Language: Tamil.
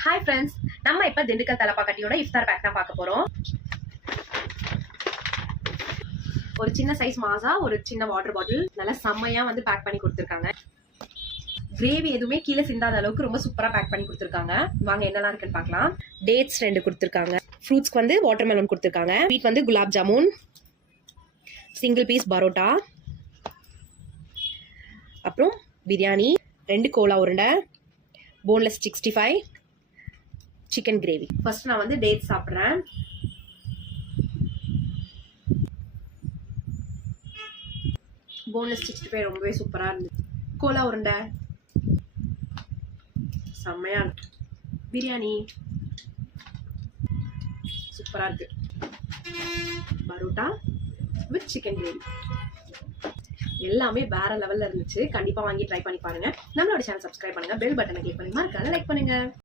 ஹாய் ஃப்ரெண்ட்ஸ், நம்ம இப்போ திண்டுக்கல் தலப்பாக்கட்டியோட இஃப்தார் பேக் தான் பார்க்க போகிறோம். ஒரு சின்ன சைஸ் மாசா, ஒரு சின்ன வாட்டர் பாட்டில் நல்லா செம்மையாக வந்து பேக் பண்ணி கொடுத்துருக்காங்க. கிரேவி எதுவுமே கீழே சிந்தாத அளவுக்கு ரொம்ப சூப்பராக பேக் பண்ணி கொடுத்துருக்காங்க. வாங்க என்னெல்லாம் இருக்குன்னு பார்க்கலாம். டேட்ஸ் 2 கொடுத்துருக்காங்க. ஃப்ரூட்ஸ்க்கு வந்து வாட்டர் மெலன் கொடுத்துருக்காங்க. ஸ்வீட் வந்து குலாப் ஜாமுன், சிங்கிள் பீஸ் பரோட்டா, அப்புறம் பிரியாணி, 2 கோலா உருண்டை, போன்லெஸ் 65, சிக்கன் கிரேவி. ஃபர்ஸ்ட் நான் வந்து டேட்ஸ் சாப்பிட்றேன். போன்லெஸ் 65 ரொம்பவே சூப்பராக இருந்துச்சு. கோலா உருண்டை செம்மையா இருக்கு. பிரியாணி சூப்பராக இருக்கு. பரோட்டா வித் சிக்கன் கிரேவி எல்லாமே வேற லெவல்ல இருந்துச்சு. கண்டிப்பா வாங்கி ட்ரை பண்ணி பாருங்க. நம்மளோட சேனல் சப்ஸ்கிரைப் பண்ணுங்க, பெல் பட்டனை கிளிக் பண்ணி மறக்காம லைக் பண்ணுங்க.